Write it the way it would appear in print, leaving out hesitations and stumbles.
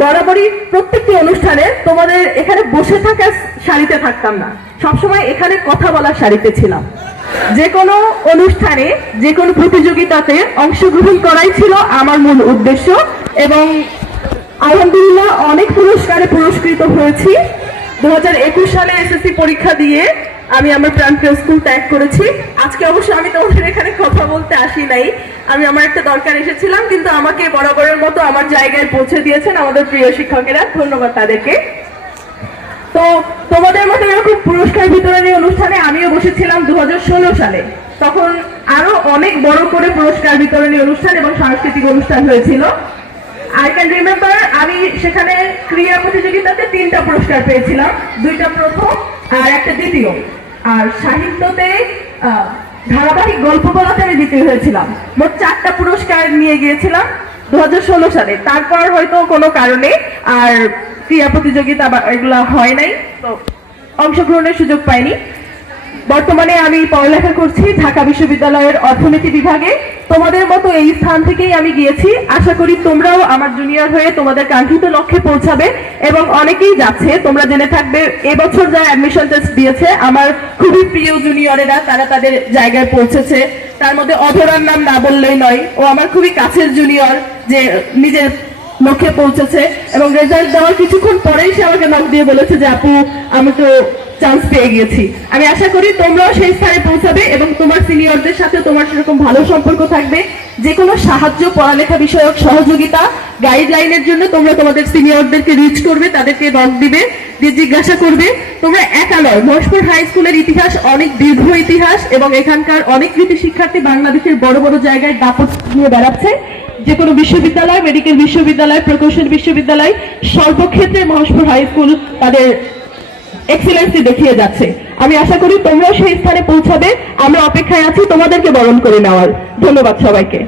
বরাবরই প্রত্যেকটি অনুষ্ঠানে তোমাদের এখানে বসে থাকা সারিতে থাকতাম না, সবসময় এখানে কথা বলার সারিতে ছিলাম। যে কোনো অনুষ্ঠানে, যে কোনো প্রতিযোগিতাতে অংশগ্রহণ করাই ছিল আমার মূল উদ্দেশ্য এবং আলহামদুলিল্লাহ অনেক পুরস্কারে পুরস্কৃত হয়েছি। 2021 সালে এসএসসি পরীক্ষা দিয়ে আমি আমার প্রাণপ্রিয় স্কুল ত্যাগ করেছি। আজকে অবশ্য আমি তোমাদের এখানে কথা বলতে আসি নাই, আমি আমার একটা দরকার এসেছিলাম, কিন্তু আমাকে বরাবরের মতো আমার জায়গায় পৌঁছে দিয়েছেন আমাদের প্রিয় শিক্ষকেরা, ধন্যবাদ তাদেরকে। তো তোমাদের মতো এরকম পুরস্কার বিতরণী অনুষ্ঠানে আমিও বসেছিলাম 2016 সালে। তখন আরো অনেক বড় করে পুরস্কার বিতরণী অনুষ্ঠান এবং সাংস্কৃতিক অনুষ্ঠান হয়েছিল। আই ক্যান রিমেম্বার, আমি সেখানে ক্রীড়া প্রতিযোগিতাতে 3টা পুরস্কার পেয়েছিলাম, 2টা প্রথম আর একটা দ্বিতীয়। আর সাহিত্যতে ধারাবাহিক গল্প বলাতে আমি দ্বিতীয় হয়েছিলাম। মোট 4টা পুরস্কার নিয়ে গিয়েছিলাম 2016 সালে। তারপর হয়তো কোনো কারণে আর ক্রীড়া প্রতিযোগিতা এগুলা হয় নাই, তো অংশগ্রহণের সুযোগ পাইনি। বর্তমানে আমি পড়ালেখা করছি ঢাকা বিশ্ববিদ্যালয়ের অর্থনীতি বিভাগে। তোমাদের মতো এই স্থান থেকেই আমি গিয়েছি। আশা করি তোমরাও আমার জুনিয়র হয়ে তোমাদের কাঙ্ক্ষিত লক্ষ্যে পৌঁছাবে এবং অনেকেই যাচ্ছে। তোমরা জেনে থাকবে এবছর যারা অ্যাডমিশন টেস্ট দিয়েছে আমার খুবই প্রিয় জুনিয়রেরা, তারা তাদের জায়গায় পৌঁছেছে। তার মধ্যে অধরার নাম না বললেই নয়, ও আমার খুবই কাছের জুনিয়র যে নিজের লক্ষ্যে পৌঁছেছে এবং রেজাল্ট দেওয়ার কিছুক্ষণ পরেই সে আমাকে নক দিয়ে বলেছে যে আপু আমি তো চান্স পেয়ে গিয়েছি। আমি আশা করি তোমরাও সেই স্থানে পৌঁছাবে এবং তোমার সিনিয়রদের সাথে তোমার সেরকম ভালো সম্পর্ক থাকবে। যে কোনো সাহায্য, পড়ালেখা বিষয়ক সহযোগিতা, গাইডলাইনের জন্য তোমরা তোমাদের সিনিয়রদেরকে রিচ করবে, তাদেরকে নক দিবে, দিয়ে জিজ্ঞাসা করবে। তোমরা একা নয়, মহেশপুর হাই স্কুলের ইতিহাস অনেক দীর্ঘ ইতিহাস এবং এখানকার অনেক কৃতি শিক্ষার্থী বাংলাদেশের বড় বড় জায়গায় দাপট নিয়ে বেড়াচ্ছে। যে কোনো বিশ্ববিদ্যালয়, মেডিকেল বিশ্ববিদ্যালয়, প্রকৌশল বিশ্ববিদ্যালয়, সর্বক্ষেত্রে মহেশপুর হাই স্কুল তাদের এক্সিলেন্সি দেখিয়ে যাচ্ছে। আমি আশা করি তোমরাও সেই স্থানে পৌঁছাবে। আমরা অপেক্ষায় আছি তোমাদেরকে বরণ করে নেওয়ার। ধন্যবাদ সবাইকে।